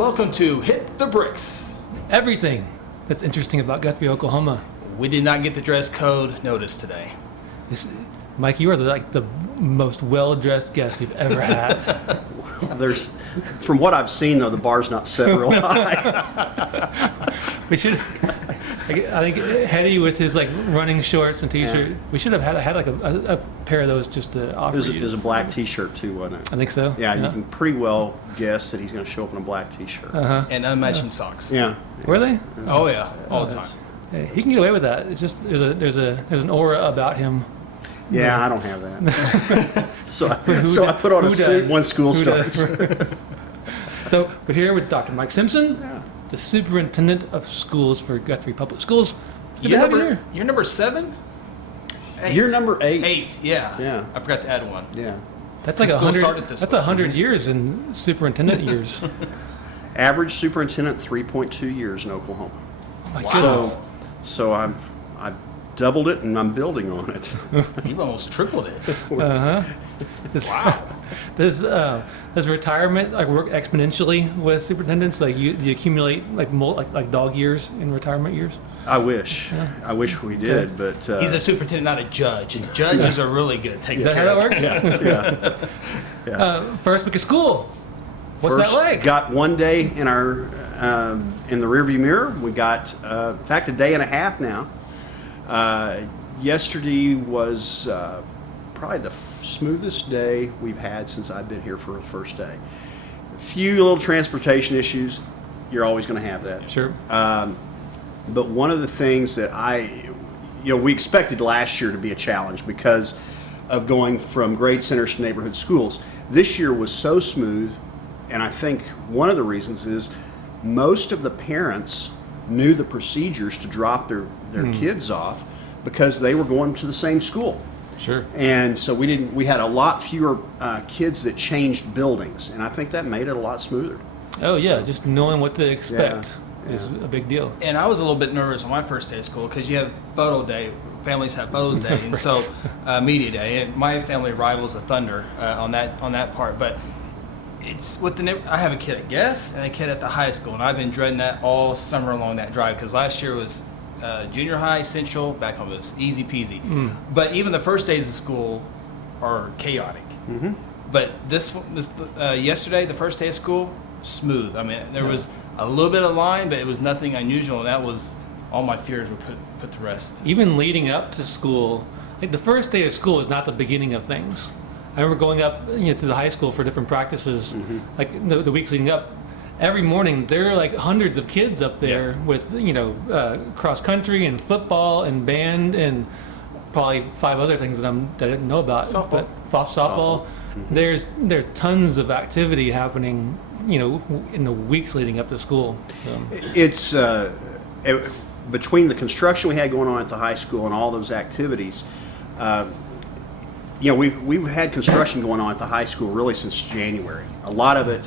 welcome to Hit the Bricks. Everything that's interesting about Guthrie, Oklahoma. We did not get the dress code notice today. Mike, you are the most well-dressed guest we've ever had. From what I've seen, though, the bar's not set real high. We should, I think, Hetty with his running shorts and t-shirt. Yeah. We should have had a pair of those just to offer you. There's a black t-shirt too, wasn't it? I think so. Yeah, you can pretty well guess that he's going to show up in a black t-shirt. And unmatching socks. Yeah. Were they? Oh yeah, all the time. Yeah, he can get away with that. It's just there's an aura about him. Yeah, I don't have that. so I put on a suit when school starts. So we're here with Dr. Mike Simpson, the Superintendent of Schools for Guthrie Public Schools. You're number 7? 8. You're number 8. 8, yeah. Yeah. I forgot to add one. Yeah. That's like 100. That's 100 years in superintendent years. Average superintendent 3.2 years in Oklahoma. Oh my goodness. So I've doubled it and I'm building on it. You've almost tripled it. Wow. Does retirement work exponentially with superintendents? Do you accumulate like dog years in retirement years? I wish. Yeah. I wish we did, but he's a superintendent, not a judge. And judges are really good at taking care of it. Is that how that works? Yeah. First week of school. What's that like? Got one day in our in the rearview mirror. We got in fact a day and a half now. Yesterday was probably the smoothest day we've had since I've been here for the first day. A few little transportation issues. You're always going to have that. Sure. But one of the things that we expected last year to be a challenge because of going from grade centers to neighborhood schools. This year was so smooth, and I think one of the reasons is most of the parents knew the procedures to drop their kids off because they were going to the same school. Sure. And so we had a lot fewer kids that changed buildings, and I think that made it a lot smoother. Oh yeah, just knowing what to expect is a big deal. And I was a little bit nervous on my first day of school because you have photo day. Families have photos day, and so media day. And my family rivals the Thunder on that part, but. It's with I have a kid at Guess and a kid at the high school, and I've been dreading that all summer along that drive because last year was junior high, Central, back home it was easy peasy. But even the first days of school are chaotic. Mm-hmm. But yesterday, the first day of school, smooth. I mean, there was a little bit of line, but it was nothing unusual, and that was all my fears were put to rest. Even leading up to school, the first day of school is not the beginning of things. I remember going up, to the high school for different practices, the weeks leading up. Every morning, there are hundreds of kids up there with, cross country and football and band and probably 5 other things that I didn't know about. Softball. Softball. Mm-hmm. There's tons of activity happening, in the weeks leading up to school. It's between the construction we had going on at the high school and all those activities. We've had construction going on at the high school really since January. A lot of it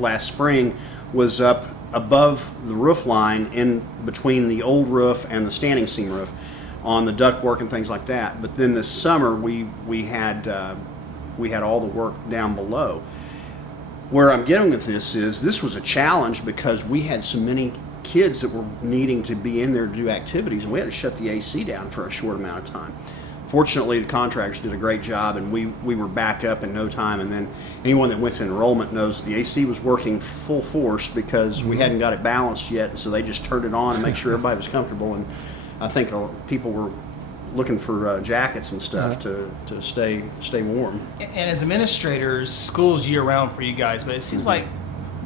last spring was up above the roof line in between the old roof and the standing seam roof on the ductwork and things like that. But then this summer we had all the work down below. Where I'm getting with this was a challenge because we had so many kids that were needing to be in there to do activities, and we had to shut the AC down for a short amount of time. Fortunately, the contractors did a great job, and we were back up in no time. And then anyone that went to enrollment knows the AC was working full force because we hadn't got it balanced yet, and so they just turned it on to make sure everybody was comfortable. And I think people were looking for jackets and stuff to stay warm. And as administrators, school's year-round for you guys, but it seems like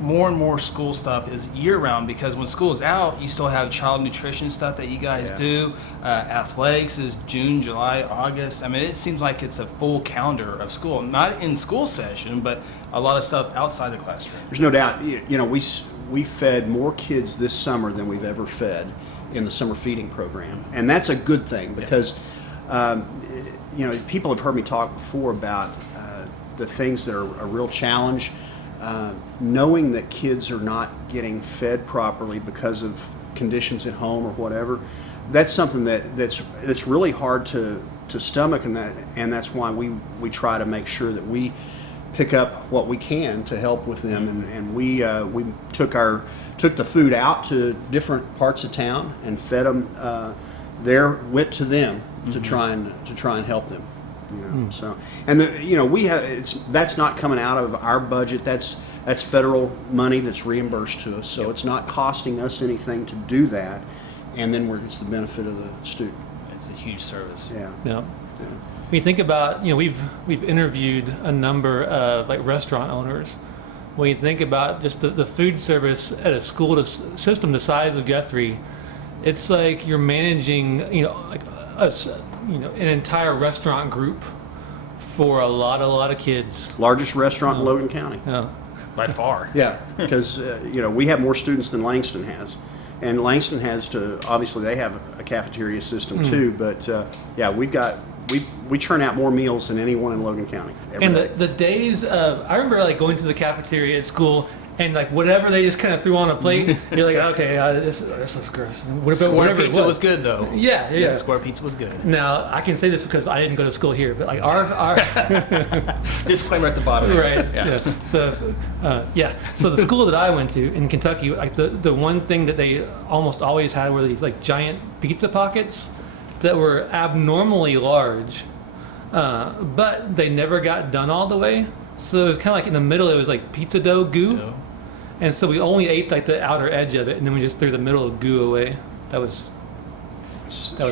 more and more school stuff is year-round because when school is out, you still have child nutrition stuff that you guys do. Athletics is June, July, August. I mean, it seems like it's a full calendar of school. Not in school session, but a lot of stuff outside the classroom. There's no doubt. We fed more kids this summer than we've ever fed in the summer feeding program. And that's a good thing because, people have heard me talk before about the things that are a real challenge. Knowing that kids are not getting fed properly because of conditions at home or whatever, that's something that's really hard to stomach, and that's why we try to make sure that we pick up what we can to help with them, and we took the food out to different parts of town and fed them went to them to try and help them. So, and that's not coming out of our budget. That's federal money that's reimbursed to us. So it's not costing us anything to do that, and then it's the benefit of the student. It's a huge service. Yeah. When you think about, we've interviewed a number of like restaurant owners. When you think about just the food service at a school system the size of Guthrie, it's like you're managing, like an entire restaurant group for a lot of kids. Largest restaurant in Logan County. Yeah. By far. Yeah, because we have more students than Langston has, and Langston has obviously they have a cafeteria system too. But we churn out more meals than anyone in Logan County. And the days of, I remember like going to the cafeteria at school, and like whatever they just kind of threw on a plate, you're like, okay, this looks gross. Square pizza was good though. Yeah. Square pizza was good. Now I can say this because I didn't go to school here, but like our disclaimer at the bottom. Right. Yeah. So So the school that I went to in Kentucky, like the one thing that they almost always had were these like giant pizza pockets that were abnormally large, but they never got done all the way. So it was kind of like in the middle, it was like pizza dough goo. And so we only ate like the outer edge of it, and then we just threw the middle of goo away. That was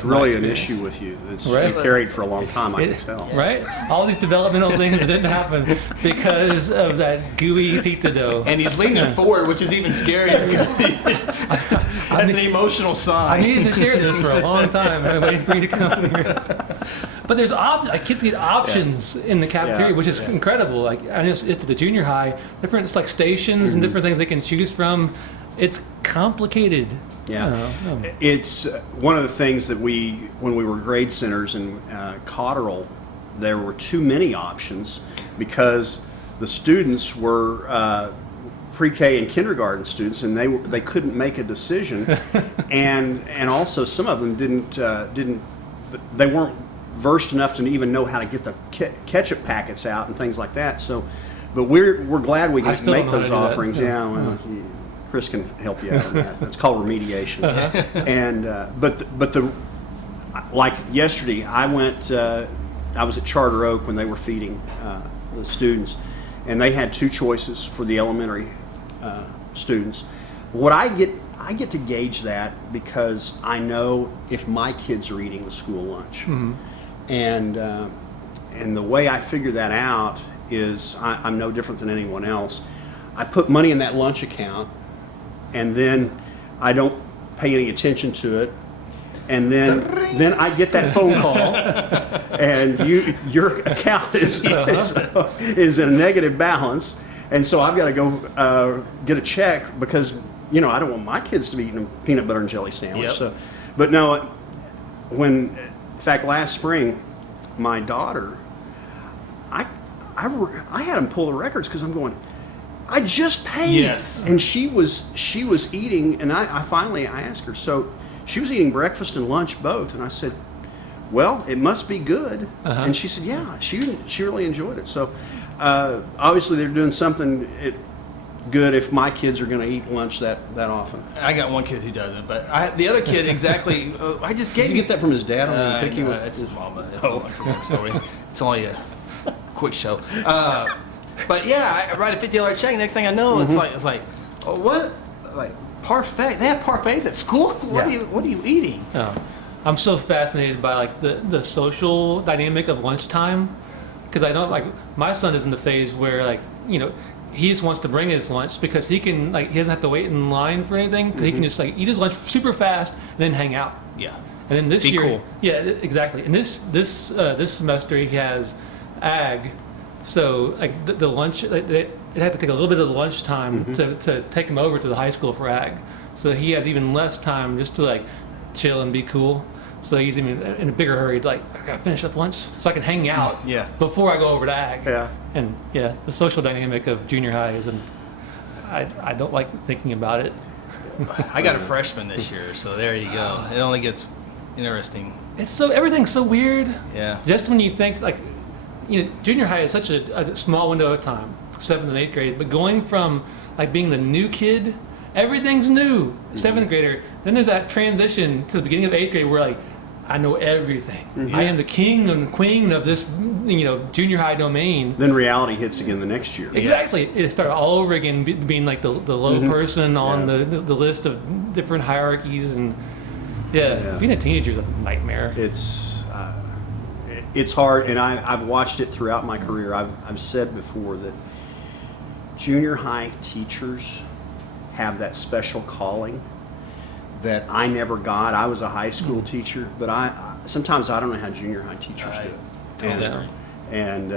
really an issue with you. That's right. Carried for a long time, I can tell. Right? All these developmental things didn't happen because of that gooey pizza dough. And he's leaning forward, which is even scarier. That's an emotional sign. I needed to share this for a long time. I'm waiting for you to come here. But there's kids get options in the cafeteria, which is incredible. Like I know it's at the junior high, different like stations and different things they can choose from. It's complicated. Yeah, it's one of the things that when we were grade centers in Cotterell, there were too many options because the students were pre-K and kindergarten students, and they couldn't make a decision, and also some of them they weren't versed enough to even know how to get the ketchup packets out and things like that. So, but we're glad we can make those offerings. Chris can help you out on that. That's called remediation. And but like yesterday, I was at Charter Oak when they were feeding the students, and they had two choices for the elementary students. What I get to gauge that because I know if my kids are eating the school lunch, and the way I figure that out is I'm no different than anyone else. I put money in that lunch account, and then I don't pay any attention to it, and then I get that phone call, and your account is in a negative balance, and so I've got to go get a check because I don't want my kids to be eating a peanut butter and jelly sandwich. Yep. So, but no, in fact last spring, my daughter, I had them pull the records because I'm going, I just paid. Yes. And she was eating, and I finally asked her, so she was eating breakfast and lunch both, and I said, well, it must be good. And she said, yeah, she really enjoyed it. So obviously they're doing something good if my kids are going to eat lunch that often. I got one kid who doesn't, but the other kid exactly. I just gave. Did you get that from his dad? It's his mama. That's a long story. It's only a quick show. But yeah, I write a $50 check. Next thing I know, it's like, oh, what? Like parfait? They have parfaits at school? What are you eating? Oh. I'm so fascinated by like the social dynamic of lunchtime, because I know like my son is in the phase where like he just wants to bring his lunch because he can he doesn't have to wait in line for anything. He can just like eat his lunch super fast and then hang out. Yeah. And then this Be year, cool. yeah, exactly. And this semester he has ag. So like the lunch, it had to take a little bit of the lunch time to take him over to the high school for ag. So he has even less time just to like chill and be cool. So he's even in a bigger hurry. Like I gotta finish up lunch so I can hang out before I go over to ag. Yeah. And the social dynamic of junior high is, I don't like thinking about it. I got a freshman this year, so there you go. It only gets interesting. Everything's so weird. Yeah. Just when you think like junior high is such a small window of time, 7th and 8th grade, but going from like being the new kid, everything's new, 7th grader, then there's that transition to the beginning of 8th grade where like, I know everything. I am the king and queen of this, junior high domain. Then reality hits again the next year. Exactly. It started all over again, being like the low person on the list of different hierarchies, and being a teenager is a nightmare. It's hard, and I've watched it throughout my career. I've said before that junior high teachers have that special calling that I never got. I was a high school teacher, but sometimes I don't know how junior high teachers do it. And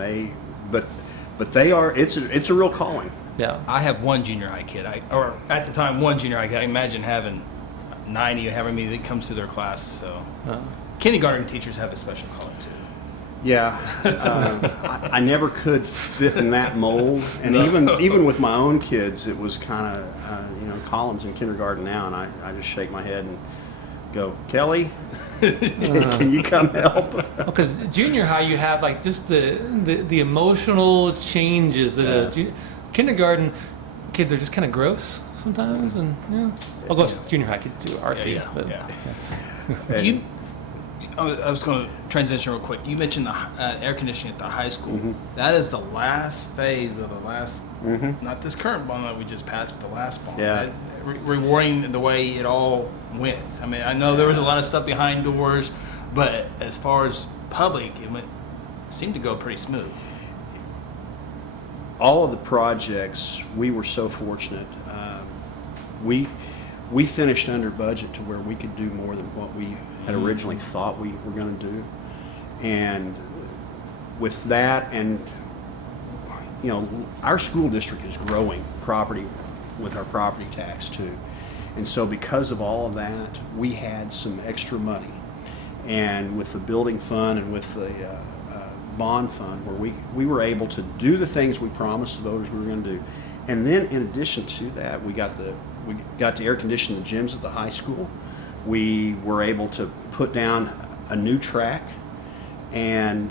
they are. It's a real calling. Yeah. I have one junior high kid. Or at the time, one junior high kid. I imagine having 90 or however many that comes through their class. So kindergarten teachers have a special calling too. Yeah, I never could fit in that mold, and even with my own kids, it was kind of Colin's in kindergarten now, and I just shake my head and go, Kelly, can you come help? Because junior high, you have like just the emotional changes that kindergarten kids are just kind of gross sometimes, and I'll go junior high kids too, I was going to transition real quick. You mentioned the air conditioning at the high school. That is the last phase of the last, not this current bond that we just passed, but the last bond. Yeah. That's rewarding the way it all went. I mean, I know there was a lot of stuff behind doors, but as far as public, it seemed to go pretty smooth. All of the projects, we were so fortunate. We finished under budget to where we could do more than what we had originally thought we were going to do. And with that, and our school district is growing property with our property tax too. And so because of all of that, we had some extra money. And with the building fund and with the bond fund, where we were able to do the things we promised the voters we were going to do. And then in addition to that, we got to air condition the gyms at the high school. We were able to put down a new track, and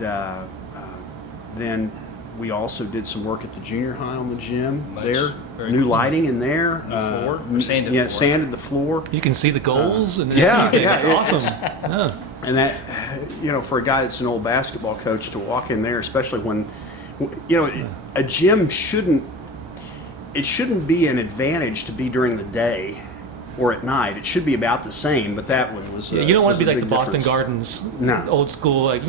then we also did some work at the junior high on the gym new lighting in there. Floor? Sanded the floor. You can see the goals, and it's awesome. And that, for a guy that's an old basketball coach to walk in there, especially when, a gym shouldn't be an advantage to be during the day or at night. It should be about the same, but that one was you don't want to be like the difference. Boston Gardens, No. old school, like,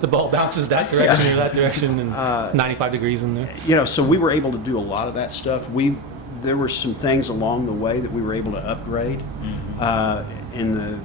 the ball bounces that direction or that direction, and 95 degrees in there. So we were able to do a lot of that stuff. There were some things along the way that we were able to upgrade in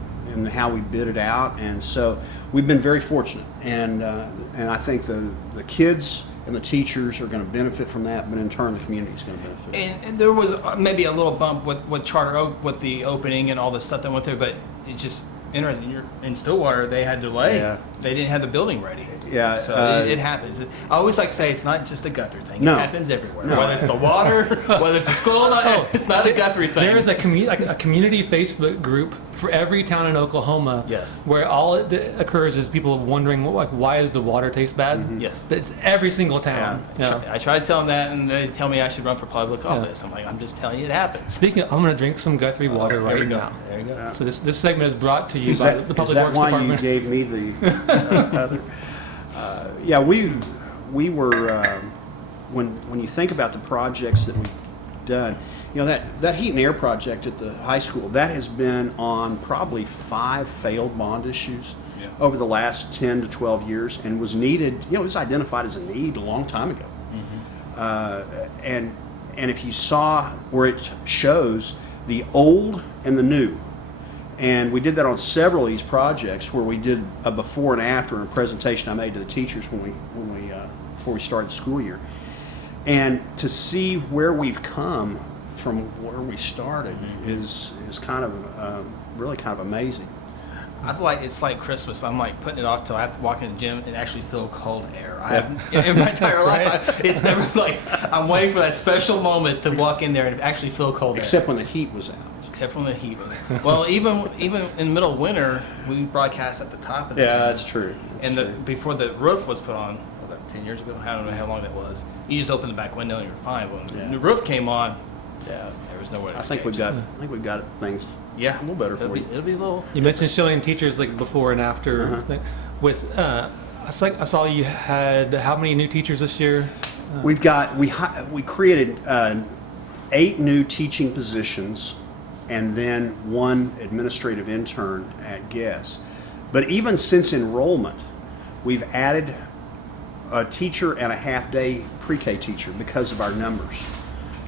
how we bid it out, and so we've been very fortunate, and I think the kids and the teachers are going to benefit from that, but in turn the community is going to benefit. And there was maybe a little bump with Charter Oak with the opening and all the stuff that went through, but it's just interesting. In Stillwater, they had delay. Yeah. They didn't have the building ready. Yeah, So it happens. I always like to say it's not just a Guthrie thing. No. It happens everywhere. No. Whether it's the water, whether it's a school, it's not a Guthrie thing. There is a community Facebook group for every town in Oklahoma. Yes. Where all it occurs is people wondering, why does the water taste bad? Yes. It's every single town. I try to tell them that, and they tell me I should run for public office. I'm like, I'm just telling you it happens. Speaking of, I'm going to drink some Guthrie water right now. There you go. So this segment is brought to you by the Public Works why Department. you gave me the other? We were when you think about the projects that we've done, that heat and air project at the high school, that has been on probably 5 failed bond issues over the last 10 to 12 years, and was needed. It was identified as a need a long time ago. And if you saw where it shows the old and the new. And we did that on several of these projects, where we did a before and after, and a presentation I made to the teachers before we started the school year. And to see where we've come from where we started is kind of really kind of amazing. I feel like it's like Christmas. I'm like putting it off till I have to walk in the gym and actually feel cold air. I have in my entire life. It's never like I'm waiting for that special moment to walk in there and actually feel cold air. Except when the heat was out. except for when the heat. Well, even in the middle of winter, we broadcast at the top of the gym. that's true. That's true. Before the roof was put on, was that 10 years ago? I don't know how long that was. You just open the back window and you're fine. When the roof came on, there was no way to I think we've got things a little better for you. It'll be a little. You mentioned showing teachers like before and after. Thing. With I saw you had how many new teachers this year? We created 8 new teaching positions, and then 1 administrative intern at Guess. But even since enrollment, we've added a teacher and a half-day pre-K teacher because of our numbers.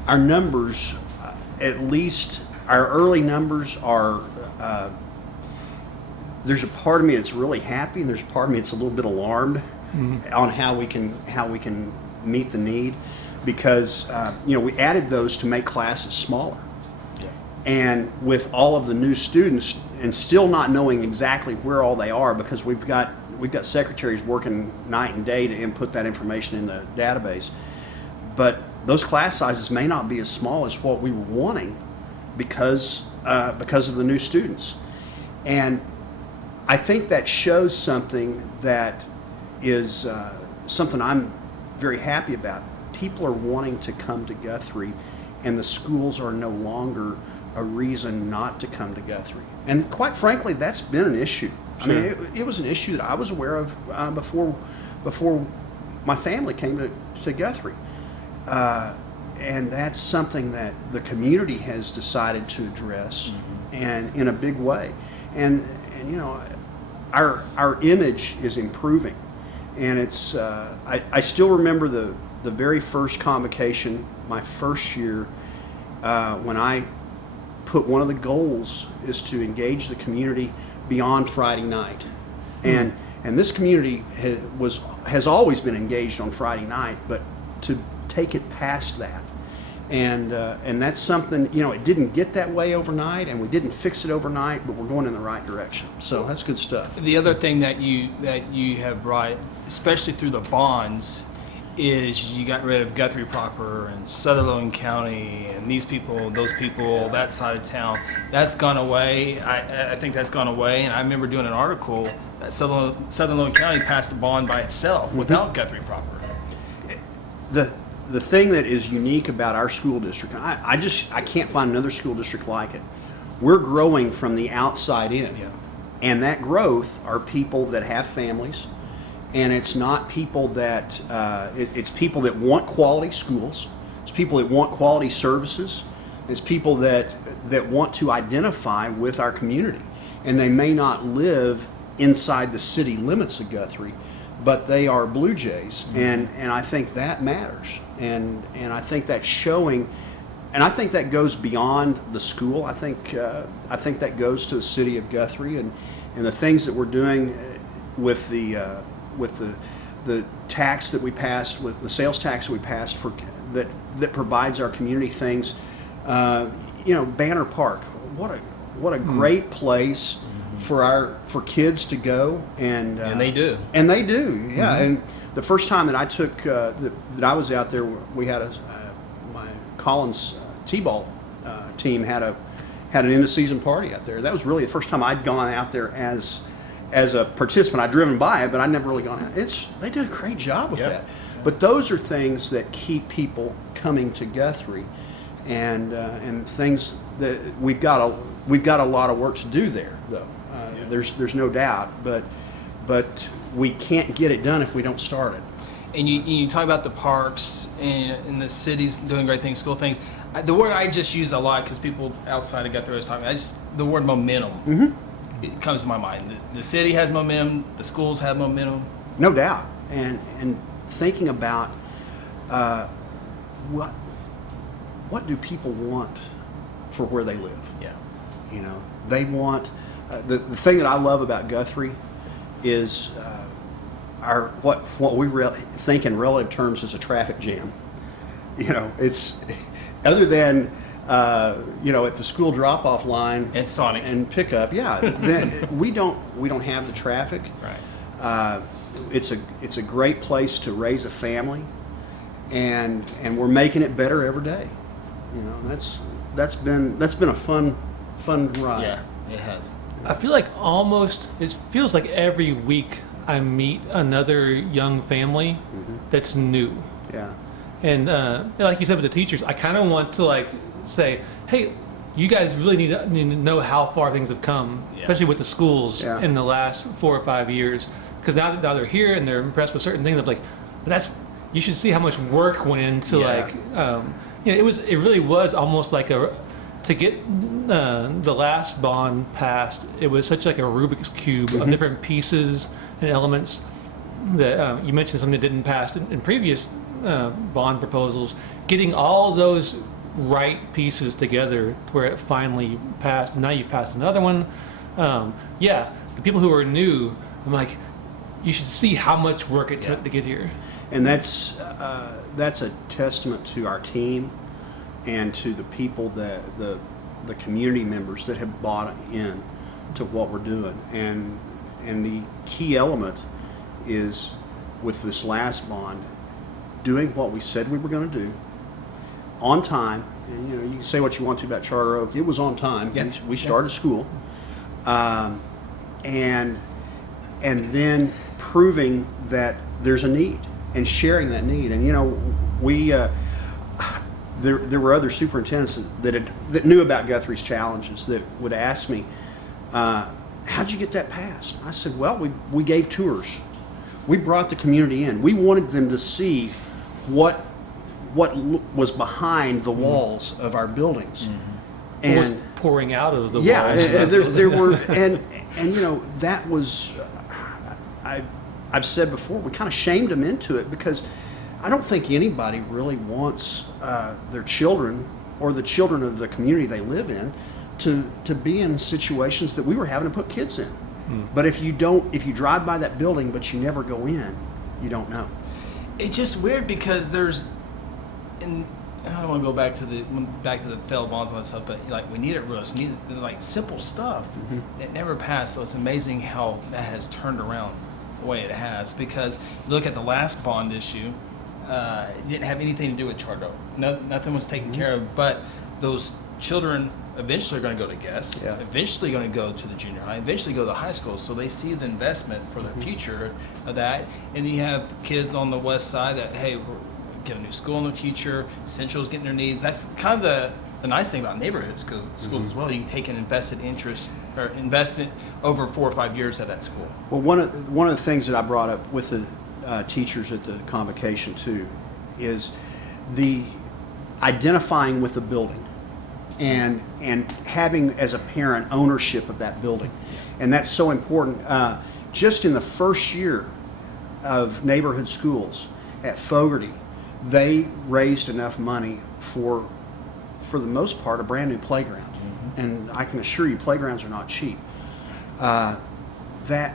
Our numbers, at least our early numbers, are. There's a part of me that's really happy, and there's a part of me that's a little bit alarmed on how we can meet the need, because we added those to make classes smaller. And with all of the new students, and still not knowing exactly where all they are, because we've got secretaries working night and day to input that information in the database, but those class sizes may not be as small as what we were wanting because of the new students. And I think that shows something that is something I'm very happy about. People are wanting to come to Guthrie, and the schools are no longer a reason not to come to Guthrie. And quite frankly, that's been an issue. Sure. I mean, it was an issue that I was aware of before my family came to Guthrie. And that's something that the community has decided to address, and in a big way. And our image is improving, and it's. I still remember the very first convocation, my first year, when I put one of the goals is to engage the community beyond Friday night, and this community has always been engaged on Friday night, but to take it past that. And that's something, it didn't get that way overnight, and we didn't fix it overnight, but we're going in the right direction. So that's good stuff. The other thing that you have brought, especially through the bonds, is you got rid of Guthrie proper and Sutherland County and these people, those people, that side of town. That's gone away. I think that's gone away. And I remember doing an article that Sutherland County passed a bond by itself without Guthrie proper. The thing that is unique about our school district, I can't find another school district like it. We're growing from the outside in, and that growth are people that have families, and it's not people that it's people that want quality schools. It's people that want quality services. It's people that want to identify with our community, and they may not live inside the city limits of Guthrie, but they are Blue Jays, and I think that matters, and I think that's showing, and I think that goes beyond the school. I think that goes to the city of Guthrie, and the things that we're doing with the tax that we passed, with the sales tax that we passed for that provides our community things. Banner Park, what a great place for kids to go, and they do, yeah. And the first time that I took that I was out there, we had my Collins T-ball team had an end of season party out there. That was really the first time I'd gone out there as a participant. I'd driven by it, but I'd never really gone out. They did a great job with that. But those are things that keep people coming to Guthrie, and things that we've got a lot of work to do there, though. There's no doubt, but we can't get it done if we don't start it. And you talk about the parks and the city's doing great things, school things. The word I just use a lot because people outside of Guthrie was talking. The word momentum. It comes to my mind. The city has momentum. The schools have momentum. No doubt. And thinking about what do people want for where they live? Yeah. They want. The thing that I love about Guthrie is what we think in relative terms is a traffic jam. It's other than at the school drop-off line and Sonic and pickup. Yeah, then we don't have the traffic. Right. It's a great place to raise a family, and we're making it better every day. That's been a fun fun ride. Yeah, it has. I feel like it feels like every week I meet another young family that's new. Yeah. And like you said with the teachers, I kind of want to like say, hey, you guys really need to know how far things have come, especially with the schools in the last 4 or 5 years. Because now they're here and they're impressed with certain things, I'm like, but you should see how much work went into it really was almost like to get the last bond passed. It was such like a Rubik's cube of different pieces and elements that you mentioned something that didn't pass in previous bond proposals. Getting all those right pieces together to where it finally passed. And now you've passed another one. The people who are new, I'm like, you should see how much work it took to get here. And that's a testament to our team and to the people that the community members that have bought in to what we're doing. And the key element is with this last bond, doing what we said we were going to do on time. And you can say what you want to about Charter Oak. It was on time. Yeah. We started school, and then proving that there's a need and sharing that need. And we there were other superintendents that knew about Guthrie's challenges that would ask me, how'd you get that passed? I said, well, we gave tours. We brought the community in. We wanted them to see what was behind the walls of our buildings. And what was pouring out of the walls. There were, and that was, I've said before, we kind of shamed them into it because I don't think anybody really wants their children or the children of the community they live in to be in situations that we were having to put kids in. But if you drive by that building but you never go in, you don't know. It's just weird because and I don't want to go back to the failed bonds and all that stuff, but like we needed RUS, needed like simple stuff. It never passed, so it's amazing how that has turned around the way it has. Because you look at the last bond issue, it didn't have anything to do with Charter Oak. Nothing was taken care of, but those children eventually are going to go to Guest, eventually going to go to the junior high, eventually go to the high school. So they see the investment for the future of that. And you have kids on the west side that, hey, we're get a new school in the future. Central's getting their needs. That's kind of the nice thing about neighborhood schools as well. You can take an invested interest or investment over 4 or 5 years at that school. Well, one of the things that I brought up with the teachers at the convocation too is the identifying with the building and having as a parent ownership of that building, and that's so important. Just in the first year of neighborhood schools at Fogarty, they raised enough money for the most part, a brand new playground. And I can assure you, playgrounds are not cheap. The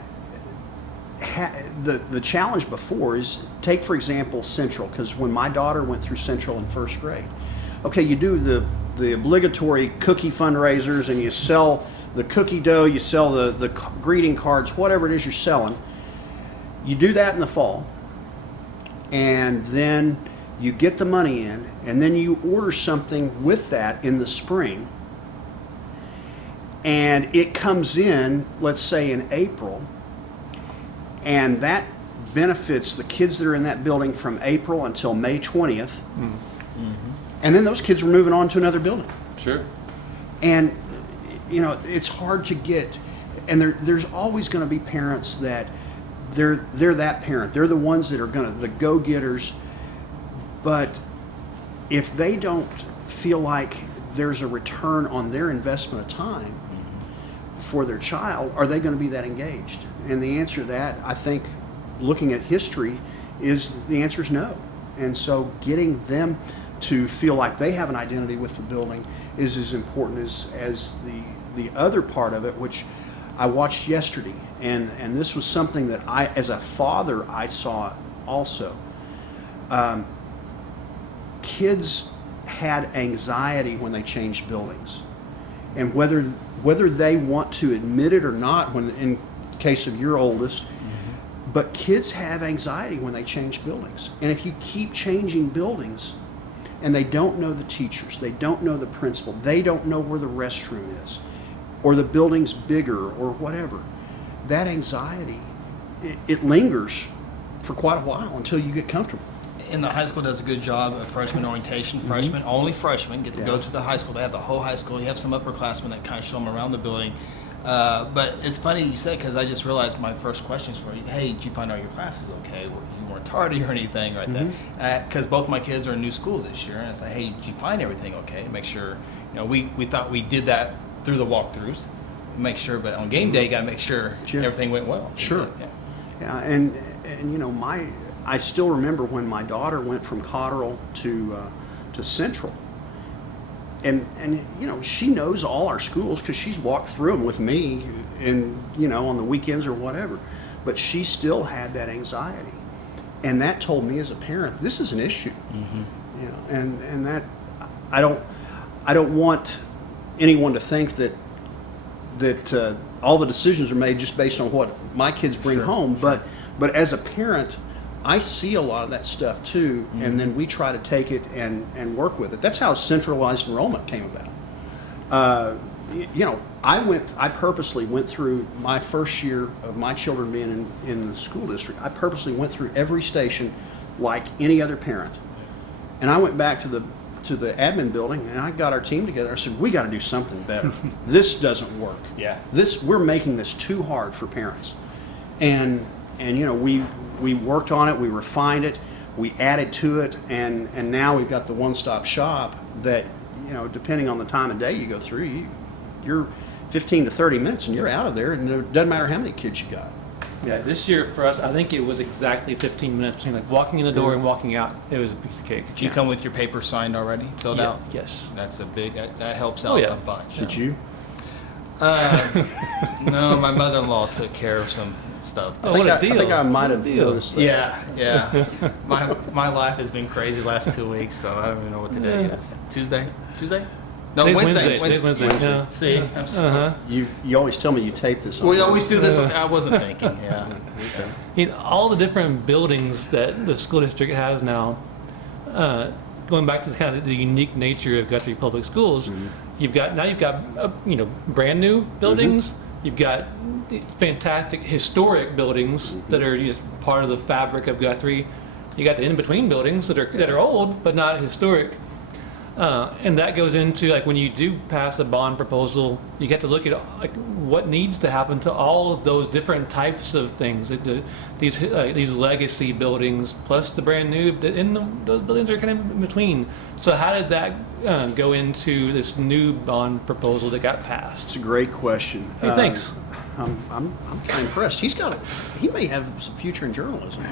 challenge before is, take for example Central, because when my daughter went through Central in first grade, okay, you do the obligatory cookie fundraisers and you sell the cookie dough, you sell the greeting cards, whatever it is you're selling. You do that in the fall, and then you get the money in, and then you order something with that in the spring, and it comes in, let's say in April, and that benefits the kids that are in that building from April until May 20th. And then those kids are moving on to another building. Sure. And it's hard to get, and there's always going to be parents that they're that parent. They're the ones that are the go-getters. But if they don't feel like there's a return on their investment of time for their child, are they going to be that engaged? And the answer to that, I think, looking at history, is the answer is no. And so getting them to feel like they have an identity with the building is as important as the other part of it, which I watched yesterday. And this was something that I, as a father, I saw also. Kids had anxiety when they changed buildings, and whether they want to admit it or not, when in case of your oldest, but kids have anxiety when they change buildings. And if you keep changing buildings and they don't know the teachers, they don't know the principal, they don't know where the restroom is, or the building's bigger or whatever, that anxiety, it lingers for quite a while until you get comfortable. And the high school does a good job of freshman orientation. Freshmen, only freshmen get to go to the high school. They have the whole high school. You have some upperclassmen that kind of show them around the building. But it's funny you said, because I just realized my first questions were, hey, did you find out your classes okay? You weren't tardy or anything right there? Because both my kids are in new schools this year. And I said, hey, did you find everything okay? Make sure, we thought we did that through the walkthroughs. Make sure, but on game day, you got to make sure everything went well. Sure. Yeah, and I still remember when my daughter went from Cotterell to Central, and she knows all our schools because she's walked through them with me, and on the weekends or whatever, but she still had that anxiety, and that told me as a parent, this is an issue. And that I don't want anyone to think that all the decisions are made just based on what my kids bring home, but as a parent, I see a lot of that stuff too, and then we try to take it and work with it. That's how centralized enrollment came about. I purposely went through my first year of my children being in the school district. I purposely went through every station like any other parent, and I went back to the admin building, and I got our team together. I said, we got to do something better. This doesn't work. We're making this too hard for parents, and we worked on it, we refined it, we added to it, and now we've got the one-stop shop that, depending on the time of day you go through, you're 15 to 30 minutes and you're out of there, and it doesn't matter how many kids you got. Yeah, this year for us, I think it was exactly 15 minutes between walking in the door and walking out. It was a piece of cake. Did you come with your paper signed already, filled out? Yes. That's a big, that helps out a bunch. Did you? No, my mother-in-law took care of some stuff. Oh, what a deal. I think I might have noticed that. Yeah. My life has been crazy the last 2 weeks, so I don't even know what today is. Tuesday? No, Today's Wednesday. Wednesday. Yeah. See, I'm so, You always tell me you tape this on. we always do this. I wasn't thinking. Yeah. Okay. All the different buildings that the school district has now, going back to the unique nature of Guthrie Public Schools, you've got brand new buildings. You've got fantastic historic buildings that are just part of the fabric of Guthrie. You got the in-between buildings that are old but not historic. And that goes into when you do pass a bond proposal, you get to look at what needs to happen to all of those different types of things. These legacy buildings plus the brand new, and those buildings are kind of in between. So how did that go into this new bond proposal that got passed? It's a great question. Hey, thanks. I'm kind of impressed. He may have some future in journalism.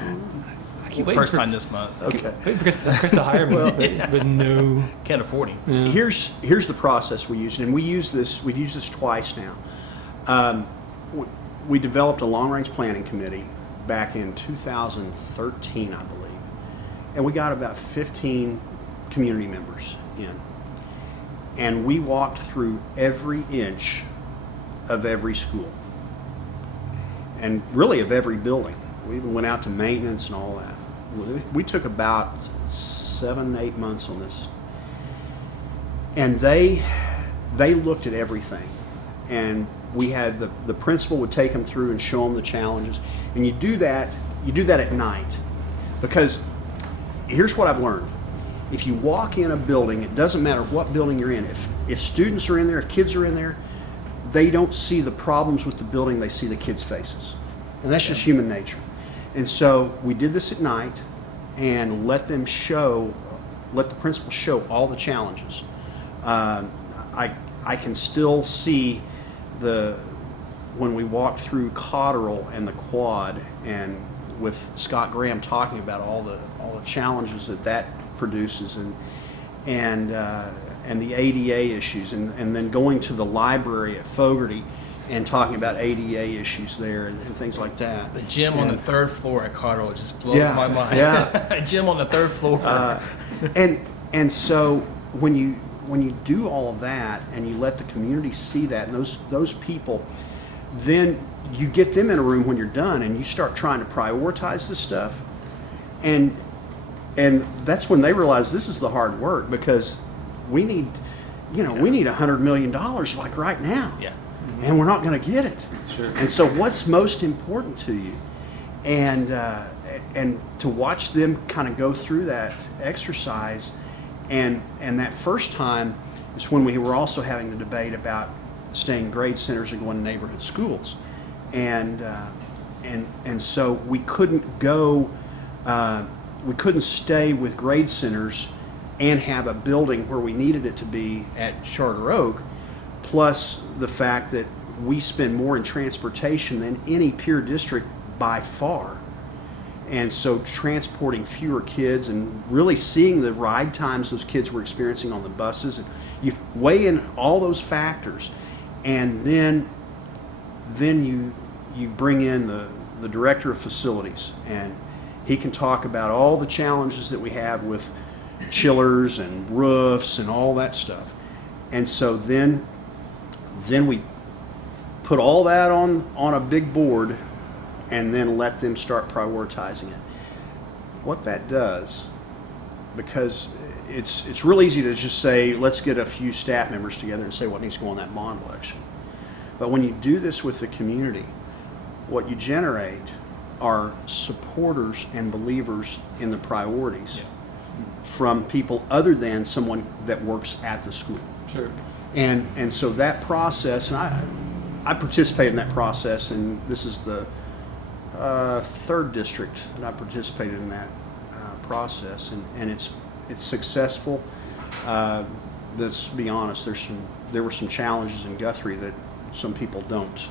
First time this month. Okay. Wait for Chris to hire me, but no. Can't afford him. Yeah. Here's the process we used, and we've used this twice now. We developed a long-range planning committee back in 2013, I believe, and we got about 15 community members in, and we walked through every inch of every school, and really of every building. We even went out to maintenance and all that. We took about 7-8 months on this, and they looked at everything, and we had the principal would take them through and show them the challenges, and you do that at night, because here's what I've learned: if you walk in a building, it doesn't matter what building you're in. If students are in there, if kids are in there, they don't see the problems with the building; they see the kids' faces, and that's just human nature. And so we did this at night and let the principal show all the challenges. I can still see when we walked through Cotterell and the quad, and with Scott Graham talking about all the challenges that produces, and the ADA issues, and then going to the library at Fogarty and talking about ADA issues there and things like that. The gym on the 3rd floor at Cotterell just blows my mind. Yeah. A gym on the 3rd floor. And so when you do all of that and you let the community see that, and those people, then you get them in a room when you're done and you start trying to prioritize this stuff, and that's when they realize this is the hard work, because we need $100 million like right now. Yeah. and we're not going to get it. Sure. And so, what's most important to you? And to watch them kind of go through that exercise, and that first time is when we were also having the debate about staying grade centers and going to neighborhood schools, and so we couldn't go, we couldn't stay with grade centers and have a building where we needed it to be at Charter Oak, plus the fact that we spend more in transportation than any peer district by far. And so transporting fewer kids and really seeing the ride times those kids were experiencing on the buses, and you weigh in all those factors, and then you bring in the director of facilities, and he can talk about all the challenges that we have with chillers and roofs and all that stuff. And so then we put all that on a big board and then let them start prioritizing it. What that does, because it's real easy to just say, let's get a few staff members together and say what needs to go on that bond election. But when you do this with the community, what you generate are supporters and believers in the priorities from people other than someone that works at the school. Sure. And so that process, and I participate in that process, and this is the third district that I participated in that process, and it's successful. Let's be honest, there were some challenges in Guthrie that some people don't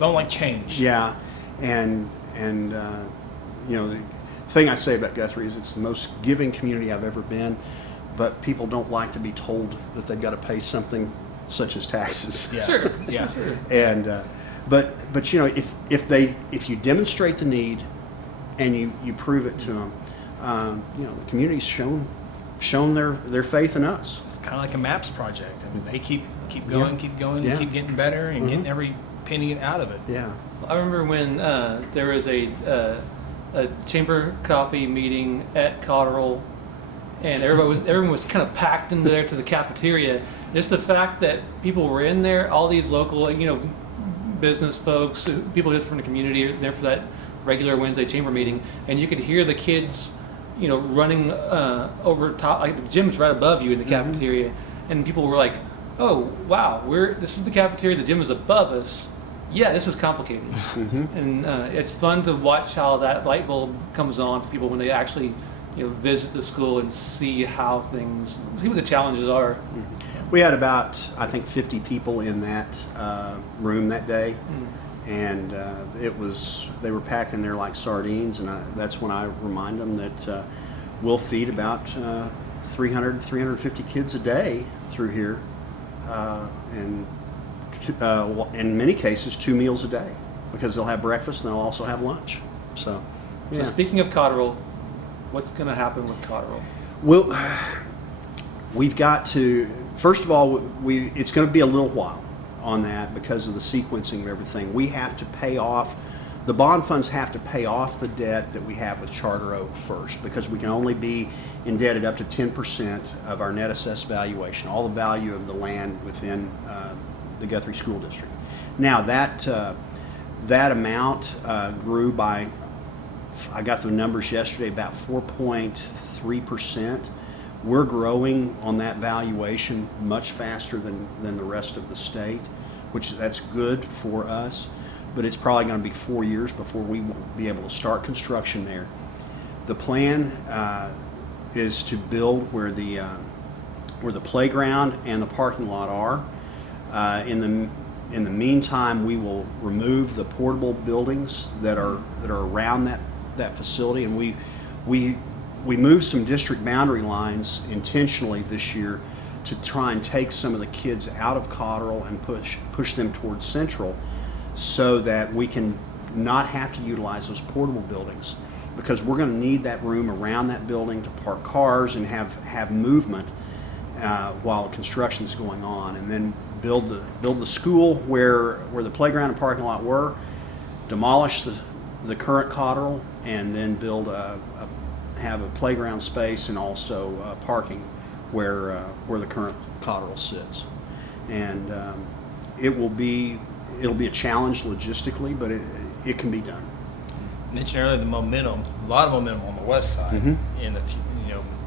like change. Yeah, and you know, the thing I say about Guthrie is it's the most giving community I've ever been, but people don't like to be told that they've got to pay something such as taxes. Yeah. Sure. Yeah. Sure. And but you know, if you demonstrate the need and you prove it to them, you know, the community's shown their faith in us. It's kind of like a MAPS project. I mean, they keep going, Yeah. keep getting better, and getting every penny out of it. Yeah. I remember when there was a chamber coffee meeting at Cotterell, and everyone was kind of packed in there to the cafeteria. Just the fact that people were in there, all these local, you know, business folks, people just from the community are there for that regular Wednesday chamber meeting, and you could hear the kids, you know, running over top. Like the gym's right above you in the cafeteria, and people were like, "Oh, wow, this is the cafeteria. The gym is above us. Yeah, this is complicated." And it's fun to watch how that light bulb comes on for people when they actually, you know, visit the school and see see what the challenges are. We had about, I think, 50 people in that room that day, and they were packed in there like sardines, and that's when I remind them that we'll feed about 350 kids a day through here, and in many cases 2 meals a day, because they'll have breakfast and they'll also have lunch. So, yeah. So speaking of Cotterell, what's going to happen with Cotterell? Well, we've got to, first of all, it's going to be a little while on that because of the sequencing of everything. We have to pay off, the bond funds have to pay off the debt that we have with Charter Oak first, because we can only be indebted up to 10% of our net assessed valuation, all the value of the land within the Guthrie School District. Now that amount grew by, I got the numbers yesterday, about 4.3%. We're growing on that valuation much faster than the rest of the state, that's good for us, but it's probably going to be 4 years before we will be able to start construction there. The plan is to build where the playground and the parking lot are. In the meantime, we will remove the portable buildings that are around that facility, and we moved some district boundary lines intentionally this year to try and take some of the kids out of Cotterell and push them towards Central, so that we can not have to utilize those portable buildings, because we're going to need that room around that building to park cars and have movement while construction is going on, and then build the school where the playground and parking lot were, demolish the current Cotterell, and then have a playground space and also parking where the current Cotterell sits. And it'll be a challenge logistically, but it can be done. Mentioned earlier the momentum, a lot of momentum on the west side, in the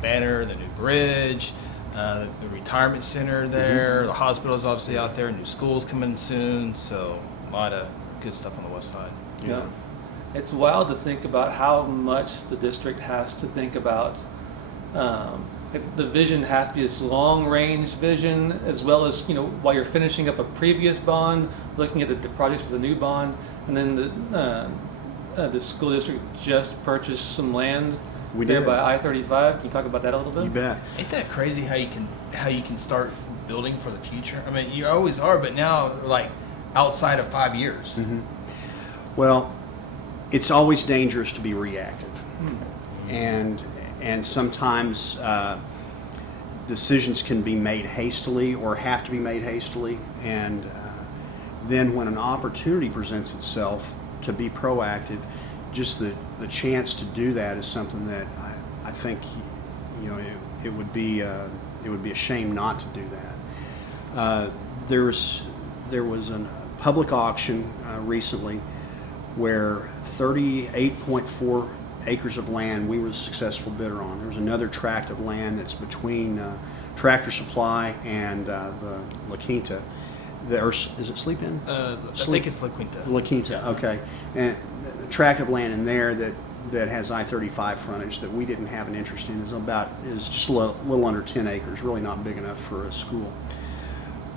Banner, the new bridge, the retirement center there, the hospital's obviously out there, new schools coming soon, so a lot of good stuff on the west side. Yeah. It's wild to think about how much the district has to think about. The vision has to be this long-range vision, as well as, while you're finishing up a previous bond, looking at the projects for the new bond, and then the school district just purchased some land there by I-35. Can you talk about that a little bit? You bet. Ain't that crazy how you can start building for the future? I mean, you always are, but now like outside of 5 years. Well, it's always dangerous to be reactive, and sometimes decisions can be made hastily or have to be made hastily, and then when an opportunity presents itself to be proactive, just the chance to do that is something that I think it would be a shame not to do that. There was a public auction recently where 38.4 acres of land we were the successful bidder on. There's another tract of land that's between Tractor Supply and the La Quinta. Is it Sleep Inn? I think it's La Quinta. La Quinta, okay. And the tract of land in there that has I-35 frontage that we didn't have an interest in is just a little under 10 acres, really not big enough for a school.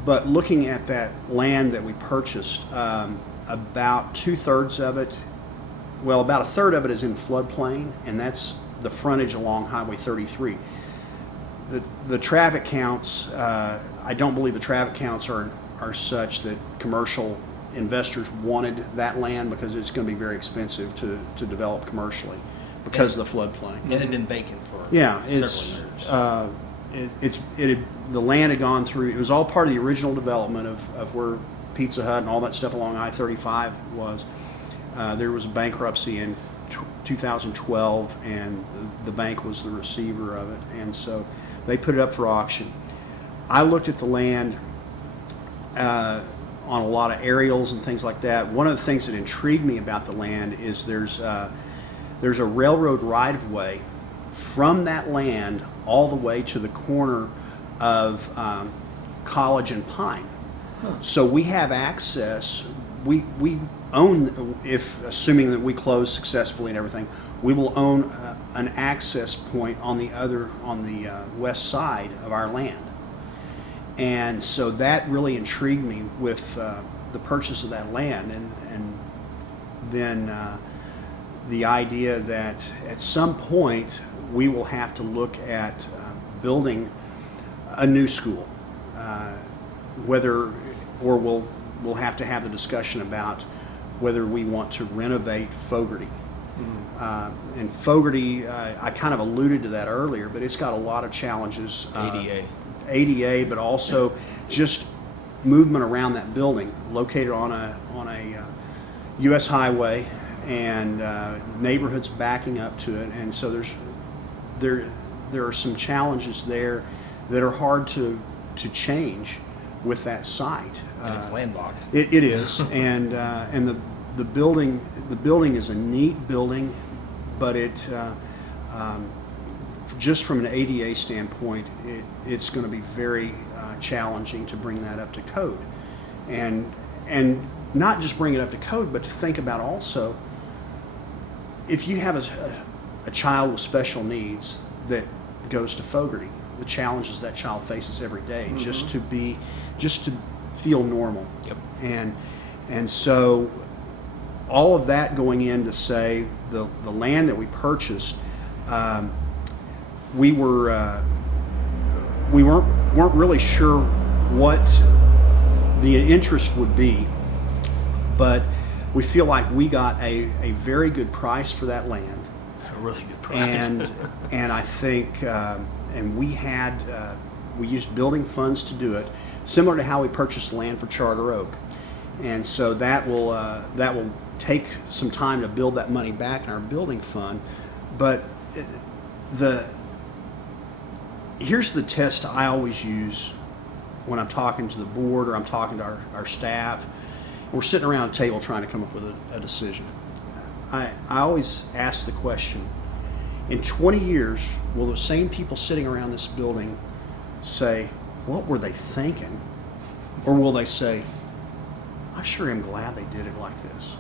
But looking at that land that we purchased, about 2/3 of it, well, about 1/3 of it is in floodplain, and that's the frontage along Highway 33. The traffic counts, I don't believe the traffic counts are such that commercial investors wanted that land, because it's going to be very expensive to develop commercially because of the floodplain. And it had been vacant for several years. The land had gone through, it was all part of the original development of where Pizza Hut and all that stuff along I-35 was. There was a bankruptcy in 2012, and the bank was the receiver of it, and so they put it up for auction. I looked at the land on a lot of aerials and things like that. One of the things that intrigued me about the land is there's a railroad right-of-way from that land all the way to the corner of College and Pine. So we have access. We own, assuming that we close successfully and everything, we will own an access point on the west side of our land. And so that really intrigued me with the purchase of that land, and then the idea that at some point we will have to look at building a new school, we'll have to have the discussion about whether we want to renovate Fogarty. And Fogarty, I kind of alluded to that earlier, but it's got a lot of challenges. ADA, but also just movement around that building, located on a U.S. highway, and neighborhoods backing up to it, and so there are some challenges there that are hard to change with that site. And it's landlocked. It is, and the building is a neat building, but it just from an ADA standpoint, it's going to be very challenging to bring that up to code, and not just bring it up to code, but to think about also, if you have a child with special needs that goes to Fogarty, the challenges that child faces every day, just to feel normal. Yep. And so all of that going in to say the land that we purchased, we weren't really sure what the interest would be, but we feel like we got a very good price for that land. A really good price. And I think and we used building funds to do it, similar to how we purchased land for Charter Oak, and so that will take some time to build that money back in our building fund. But here's the test I always use when I'm talking to the board or I'm talking to our staff, we're sitting around a table trying to come up with a decision. I always ask the question, in 20 years, will the same people sitting around this building say, what were they thinking? Or will they say, I sure am glad they did it like this?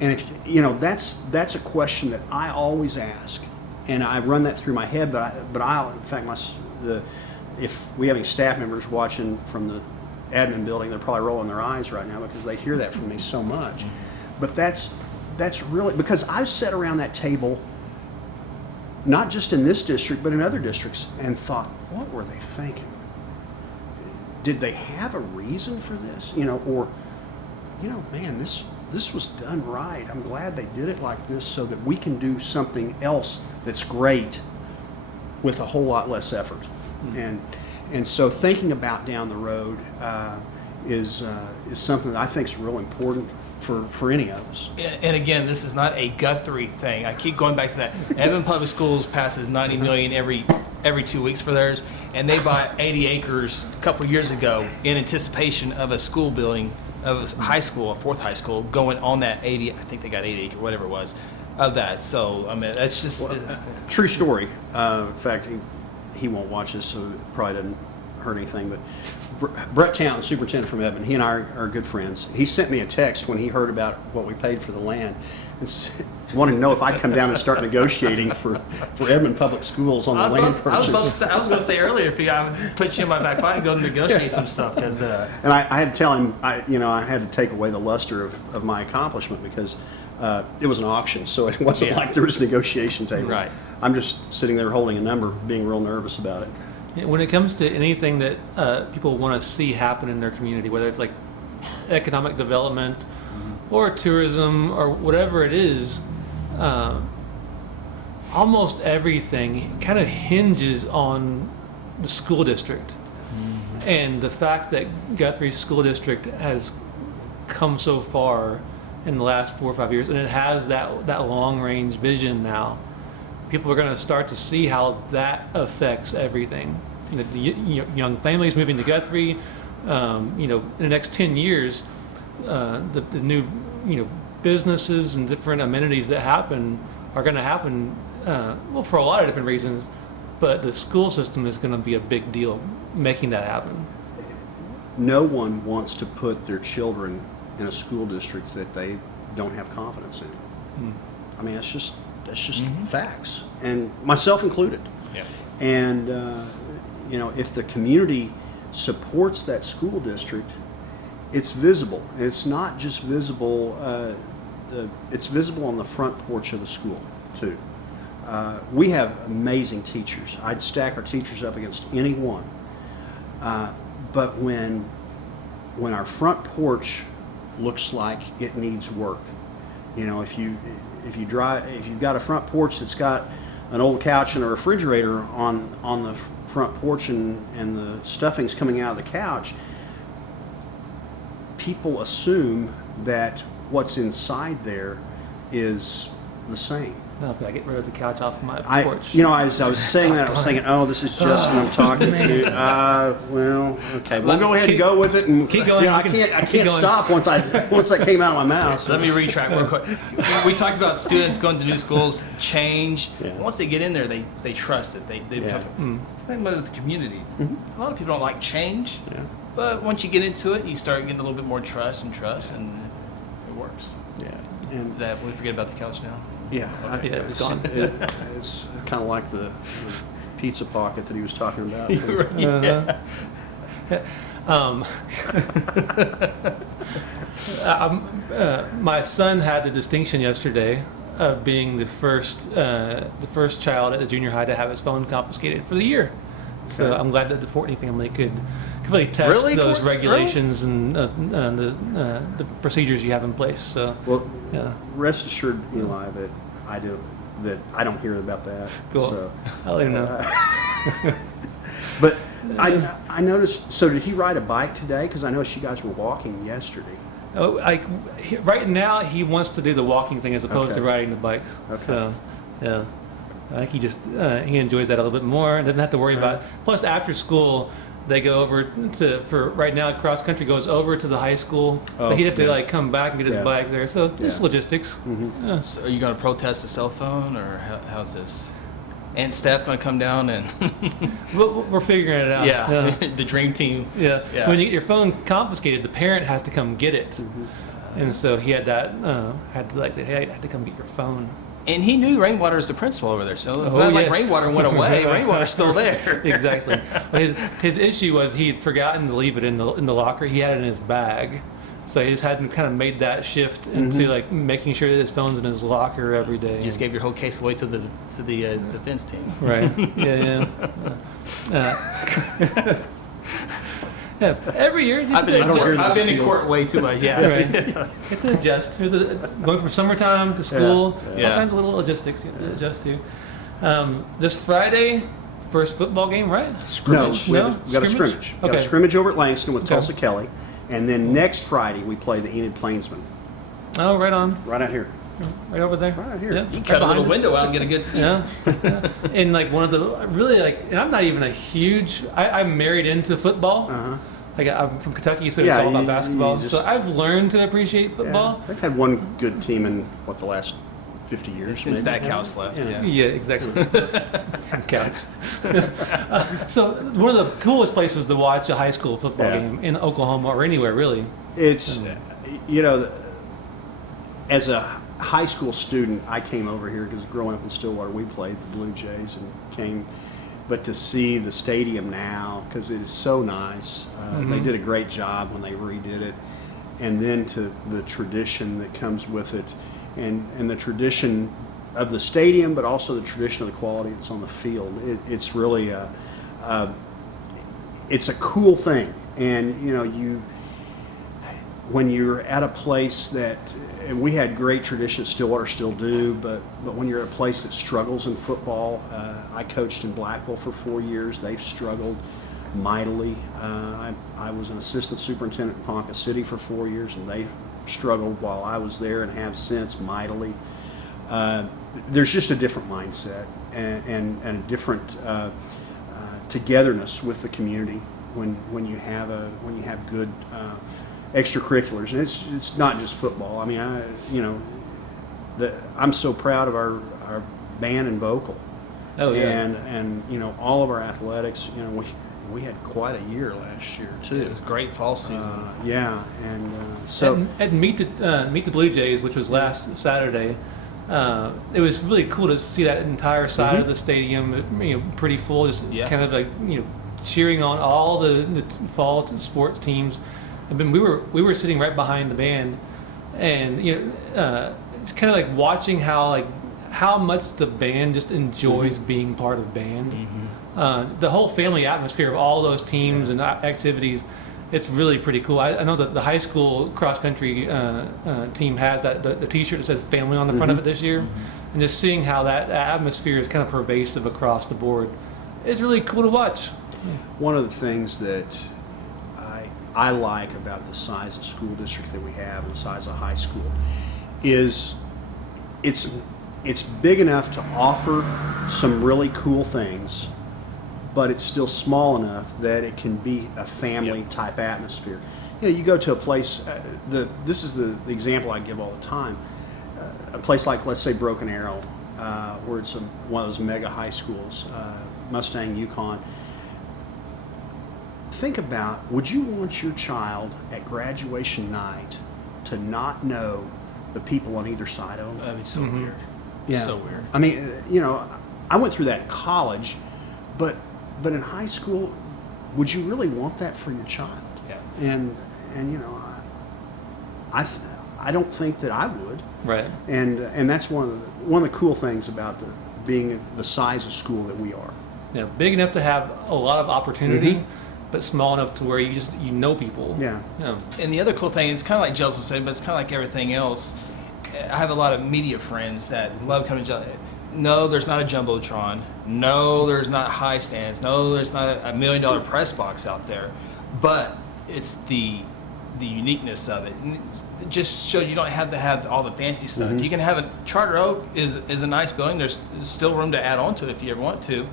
And if you know, that's a question that I always ask, and I run that through my head. But I'll in fact if we have any staff members watching from the admin building, they're probably rolling their eyes right now because they hear that from me so much. But that's really because I've sat around that table, not just in this district but in other districts, and thought, what were they thinking? Did they have a reason for this? You know, or man, this was done right. I'm glad they did it like this so that we can do something else that's great with a whole lot less effort. Mm-hmm. And so thinking about down the road is something that I think is real important for any of us. And again, this is not a Guthrie thing. I keep going back to that. Edmond Public Schools passes $90 million every 2 weeks for theirs, and they bought 80 acres a couple years ago in anticipation of a school building, of a high school, a fourth high school, going on that 80. I think they got 80 acres, whatever it was, of that. So I mean, that's just true story. In fact, he won't watch this, so it probably doesn't hurt anything. But Brett Town, the superintendent from Edmond, he and I are good friends. He sent me a text when he heard about what we paid for the land, and wanted to know if I'd come down and start negotiating for Edmond Public Schools on the land purchase. I was going to say earlier, if I would put you in my back pocket and go negotiate some stuff, because. And I had to tell him, I had to take away the luster of my accomplishment because it was an auction, so it wasn't like there was a negotiation table. Right. I'm just sitting there holding a number, being real nervous about it. When it comes to anything that people want to see happen in their community, whether it's like economic development or tourism or whatever it is, almost everything kind of hinges on the school district. Mm-hmm. And the fact that Guthrie School District has come so far in the last 4 or 5 years, and it has that long-range vision now, people are going to start to see how that affects everything. The young families moving to Guthrie, in the next 10 years, the new, businesses and different amenities that happen are going to happen, for a lot of different reasons, but the school system is going to be a big deal making that happen. No one wants to put their children in a school district that they don't have confidence in. I mean, that's just facts, and myself included. Yeah. And if the community supports that school district, it's visible. And it's not just visible. It's visible on the front porch of the school too. We have amazing teachers. I'd stack our teachers up against any one. But when our front porch looks like it needs work, if you've got a front porch that's got an old couch and a refrigerator on the front porch and the stuffing's coming out of the couch, people assume that what's inside there is the same. No, if I get rid of the couch off my porch. I was saying that. I was thinking, oh, this is just when I'm talking to you. Well, okay. We'll go ahead and go with it. And keep going. I can't stop once that came out of my mouth. Let me retract real quick. We talked about students going to new schools, change. Yeah. Once they get in there, they trust it. They become. Same with the community. Mm-hmm. A lot of people don't like change, but once you get into it, you start getting a little bit more trust, and it works. Yeah. And that we forget about the couch now. Yeah, okay. It's gone. It's kind of like the pizza pocket that he was talking about. My son had the distinction yesterday of being the first child at the junior high to have his phone confiscated for the year. Okay. So I'm glad that the Fortney family could really test those regulations and the procedures you have in place. So, rest assured, Eli, that I don't hear about that. Cool. So, I'll let him know. But I noticed. So did he ride a bike today? Because I noticed you guys were walking yesterday. Oh, right now he wants to do the walking thing as opposed to riding the bikes. Okay. So, yeah. I think he enjoys that a little bit more and doesn't have to worry about it. Plus, after school, they go over for right now, cross country goes over to the high school. Oh, So he'd have to yeah. like come back and get his Yeah. bike there. So just Yeah. logistics. Yeah. So are you going to protest the cell phone, or how's this? Aunt Steph going to come down and We're figuring it out. yeah, the dream team. Yeah. Yeah. When you get your phone confiscated, the parent has to come get it. And so he had to like say, hey, I had to come get your phone. And he knew Rainwater was the principal over there, so it's Oh, not like yes. Rainwater went away. Rainwater's still there. Exactly. But his issue was he had forgotten to leave it in the locker. He had it in his bag. So he just hadn't kind of made that shift into like making sure that his phone's in his locker every day. You just gave your whole case away to the defense team. Right. Yeah. Yeah. Every year, just I've been, to I've been in court way too much. Yeah. Right. You have to adjust. Going from summertime to school, Yeah. all kinds of little logistics you have to adjust to. This Friday, first football game, right? No, Scrimmage. we No? have, we got a Scrimmage? scrimmage. We got Okay. a scrimmage over at Langston with Okay. Tulsa Kelly, and then next Friday we play the Enid Plainsman Oh, right on. right out here. Right over there. Right out here. Yeah. You can Right cut a little behind us. window out and get a good seat. Yeah. And like one of the really like, and I'm not even a huge. I'm married into football. Uh-huh. Like I'm from Kentucky, so Yeah, it's all about you basketball. just- So I've learned to appreciate football. Yeah. They've had one good team in the last 50 years Since maybe. Stackhouse left. Yeah. Yeah. Yeah, exactly. Counts. So one of the coolest places to watch a high school football Yeah. game in Oklahoma or anywhere really. It's, you know, as a high school student, I came over here because growing up in Stillwater, we played the Blue Jays and came. But to see the stadium now, because it is so nice, they did a great job when they redid it, and then to the tradition that comes with it, and the tradition of the stadium, but also the tradition of the quality that's on the field. It's really it's a cool thing, and you know when you're at a place that, and we had great tradition at Stillwater, still do, but when you're at a place that struggles in football, I coached in Blackwell for 4 years. They've struggled mightily. I was an assistant superintendent in Ponca City for 4 years, and they struggled while I was there and have since mightily. There's just a different mindset and a different togetherness with the community when you have good extracurriculars, and it's not just football. I mean, I'm so proud of our band and vocal. Oh yeah. And you know, all of our athletics. You know, we had quite a year last year It too. was a great fall season. Yeah, and so at Meet the Blue Jays, which was last Saturday, it was really cool to see that entire side of the stadium, pretty full, just Yeah. kind of like cheering on all the fall sports teams. I mean, we were sitting right behind the band, and it's kind of like watching how much the band just enjoys being part of band. The whole family atmosphere of all those teams and activities, it's really pretty cool. I know that the high school cross country team has the T-shirt that says "family" on the front of it this year, and just seeing how that atmosphere is kind of pervasive across the board, it's really cool to watch. one of the things that I like about the size of school district that we have and the size of high school is it's big enough to offer some really cool things, but it's still small enough that it can be a family type atmosphere. You go to a place, this is the example I give all the time, a place like, let's say, Broken Arrow, where it's one of those mega high schools, Mustang, Yukon. Think about, would you want your child at graduation night to not know the people on either side of them? That'd be so weird. Yeah. So weird. I mean, I went through that in college, but in high school, would you really want that for your child? Yeah. And I don't think that I would. Right. And that's one of the cool things about being the size of school that we are. Yeah, big enough to have a lot of opportunity, but small enough to where you know people. Yeah. Yeah. And the other cool thing, it's kind of like Joseph said, but it's kind of like everything else. I have a lot of media friends that love coming to. No, there's not a jumbotron. No, there's not high stands. No, there's not a $1 million press box out there. But it's the uniqueness of it. And it just shows you don't have to have all the fancy stuff. You can have Charter Oak is a nice building. There's still room to add on to it if you ever want to.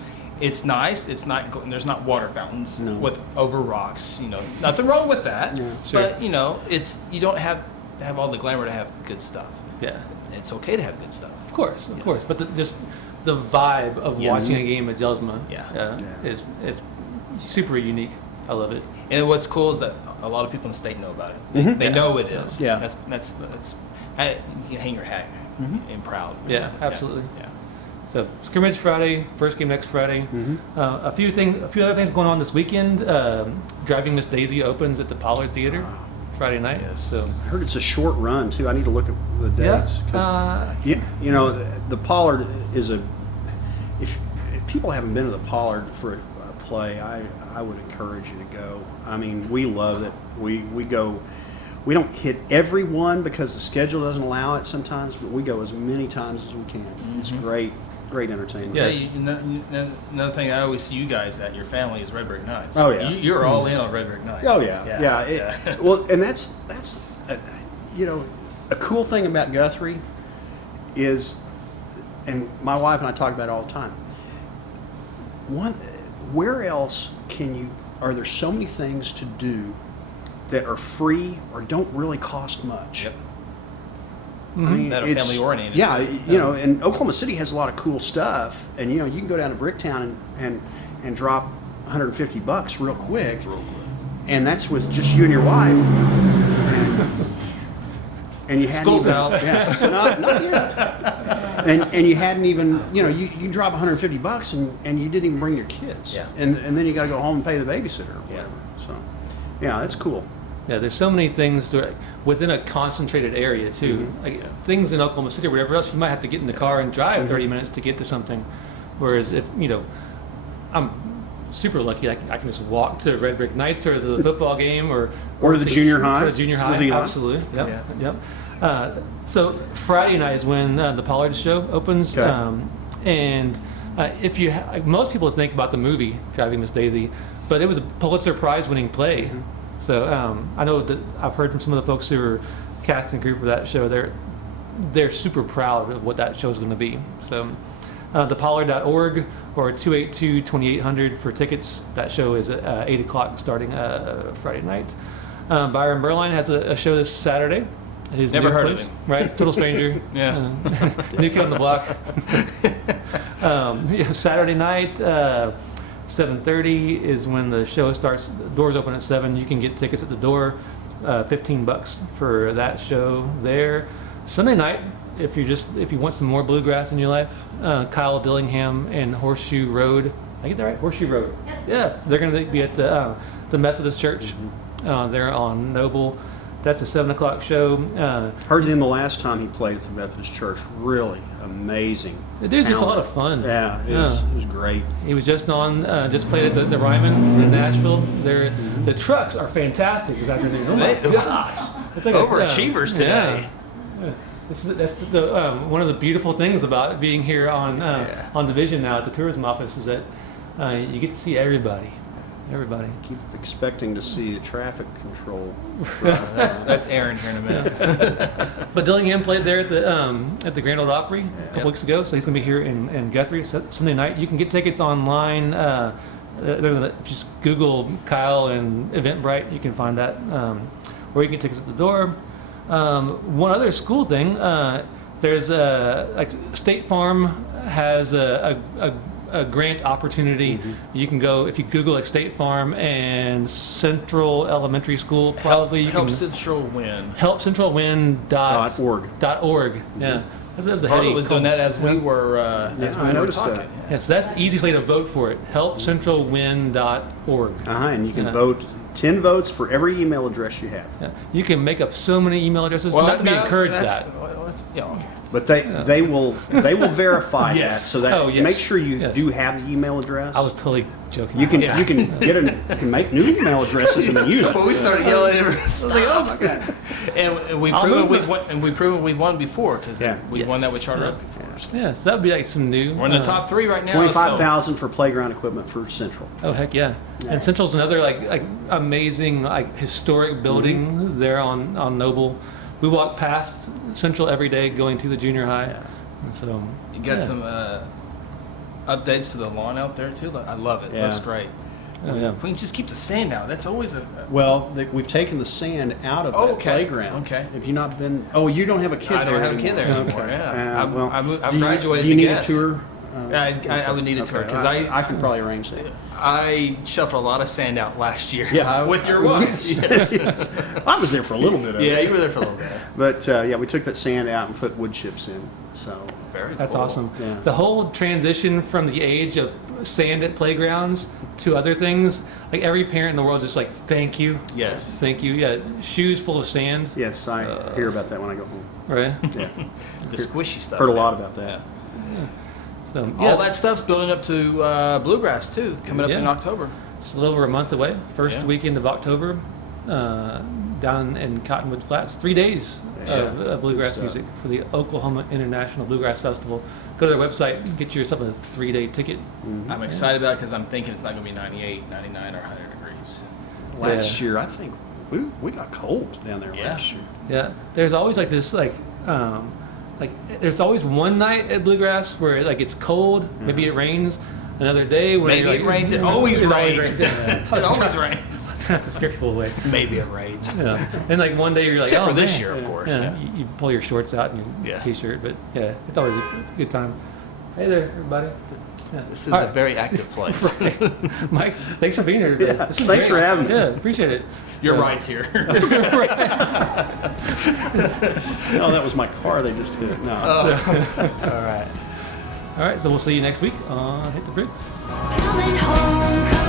It's nice. It's not. There's not water fountains No. with over rocks. Nothing wrong with that. Yeah, sure. But it's you don't have to have all the glamour to have good stuff. Yeah. It's okay to have good stuff. Of course. Yes. But just the vibe of Yes. watching a game at Jelsma Yeah. is super unique. I love it. And what's cool is that a lot of people in the state know about it. Mhm. They know it is. Yeah. That's you can hang your hat and proud. Yeah, absolutely. Yeah. So scrimmage Friday, first game next Friday. A few other things going on this weekend. Driving Miss Daisy opens at the Pollard Theater Friday night. Yes. So I heard it's a short run too. I need to look at the dates. 'Cause the Pollard is if people haven't been to the Pollard for a play, I would encourage you to go. I mean, we love it. We go. We don't hit every one because the schedule doesn't allow it sometimes, but we go as many times as we can. It's great entertainment. Yeah. Another thing I always see you guys at your family is Red Brick Nights. Oh, yeah. You're all in on Red Brick Nights. Oh yeah. Well, and that's a cool thing about Guthrie is, and my wife and I talk about it all the time. Where else are there so many things to do that are free or don't really cost much? Yep. I mean, That are it's- family oriented. Yeah, and Oklahoma City has a lot of cool stuff, and you can go down to Bricktown and drop $150 real quick, and that's with just you and your wife. And you hadn't School's even, out. Yeah, not yet. And you hadn't even, you can drop $150 and you didn't even bring your kids. Yeah. And then you got to go home and pay the babysitter or whatever. So, yeah, that's cool. yeah, there's so many things within a concentrated area too. Like things in Oklahoma City or whatever else, you might have to get in the car and drive 30 minutes to get to something. Whereas if I'm super lucky, I can just walk to Red Brick Nights or to the football game or the junior high. Or the junior high, With Eli. absolutely. Yep. Yeah. Yep. So Friday night is when the Pollard show opens, Okay. and if you most people think about the movie Driving Miss Daisy, but it was a Pulitzer Prize winning play. So I know that I've heard from some of the folks who were casting crew for that show. They're super proud of what that show is going to be. So thepollard.org or 282-2800 for tickets. That show is at 8 o'clock starting Friday night. Byron Berline has a show this Saturday. At his Never new heard of place, him. Right? Total stranger. Yeah. New kid on the block. Saturday night, 7:30 is when the show starts. The doors open at 7. You can get tickets at the door, $15 for that show there. Sunday night, if you want some more bluegrass in your life, Kyle Dillingham and Horseshoe Road. I get that right? Horseshoe Road. Yeah, they're going to be at the Methodist Church. There on Noble. That's a 7 o'clock show. Heard him the last time he played at the Methodist Church. Really amazing. The dude's just a lot talent. of fun. Yeah, it was great. He was just just played at the Ryman in Nashville. The trucks are fantastic. Is after oh my gosh, it's like Overachievers today. Yeah. That's one of the beautiful things about being here on Division now at the tourism office is that you get to see everybody. Keep expecting to see the traffic control. That's Aaron here in a minute. But Dillingham played there at the Grand Ole Opry a couple weeks ago, so he's going to be here in Guthrie Sunday night. You can get tickets online. If you just Google Kyle and Eventbrite, you can find that, or you can get tickets at the door. One other school thing, there's like State Farm has a grant opportunity. You can go if you Google like State Farm and Central Elementary School. Probably you Help can Central win. helpcentralwin.org. .org. Yeah, that was a Harley headache. was doing that as we were I noticed talking. that. Yeah, so that's the easiest way to vote for it. Helpcentralwin.org. And you can Yeah. vote 10 votes for every email address you have. Yeah. You can make up so many email addresses. Not that we encourage that. Okay. But they will verify that Yes. so that Oh, yes. make sure you Yes. do have the email address. I was totally joking. you can Yeah. you can make new email addresses and then use it. Well, we started yelling at him. Oh my god! And we've I'll proven move we've won, and we've proven we've won before because Yeah. we won Yes. that with Charter Oak before. So Yeah, so that would be like some new. we're in the top 3 right now. 25,000 for playground equipment for Central. Oh heck yeah! And Central's another like amazing historic building there on Noble. We walk past Central every day going to the junior high. So You got yeah. some updates to the lawn out there too. I love it. It Yeah. looks great. Oh, yeah. We can just keep the sand out. That's always a. Well, we've taken the sand out of Oh, that okay. playground. Okay. Have you not been? Oh, you don't have a kid I there don't have a kid there anymore. Okay. Yeah. well, I've do you- graduated Do you to need guess. a tour? I would need a tour because I can probably arrange that. I shuffled a lot of sand out last year. Yeah, with your wife. Yes, yes. I was there for a little bit of Yeah, it. you were there for a little bit. But yeah, we took that sand out and put wood chips in. So Very That's cool. awesome. Yeah. The whole transition from the age of sand at playgrounds to other things, like every parent in the world just like, thank you. Yes. Thank you. Yeah, shoes full of sand. yes, I hear about that when I go home. Right. Yeah, The squishy stuff. heard a man. lot about that. Yeah. So All that stuff's building up to bluegrass too, coming up in Yeah. October. It's a little over a month away. First Yeah. weekend of October, down in Cottonwood Flats. 3 days of Good bluegrass stuff. music for the Oklahoma International Bluegrass Festival. Go to their website, get yourself a 3-day ticket. I'm excited about it because I'm thinking it's not going to be 98, 99, or 100 degrees. Last year, I think we got cold down there Yeah. last year. Yeah, there's always like this there's always one night at Bluegrass where like it's cold, maybe it rains. Another day where Maybe you're it like, rains. It always rains. Yeah. It always rains. Trying not to scare people away. Maybe it rains. Yeah. And like one day you're like, Except oh, for this man. year, of course. Yeah, Yeah. You pull your shorts out and your Yeah. t-shirt, but yeah, it's always a good time. Hey there, everybody. Yeah. This is All a right. very active place. Mike, thanks for being here today. Yeah, This is thanks great. for having me. Yeah, appreciate it. Your Yeah. ride's here. No, that was my car they just hit. No. All right, so we'll see you next week on Hit the Bricks. Coming home.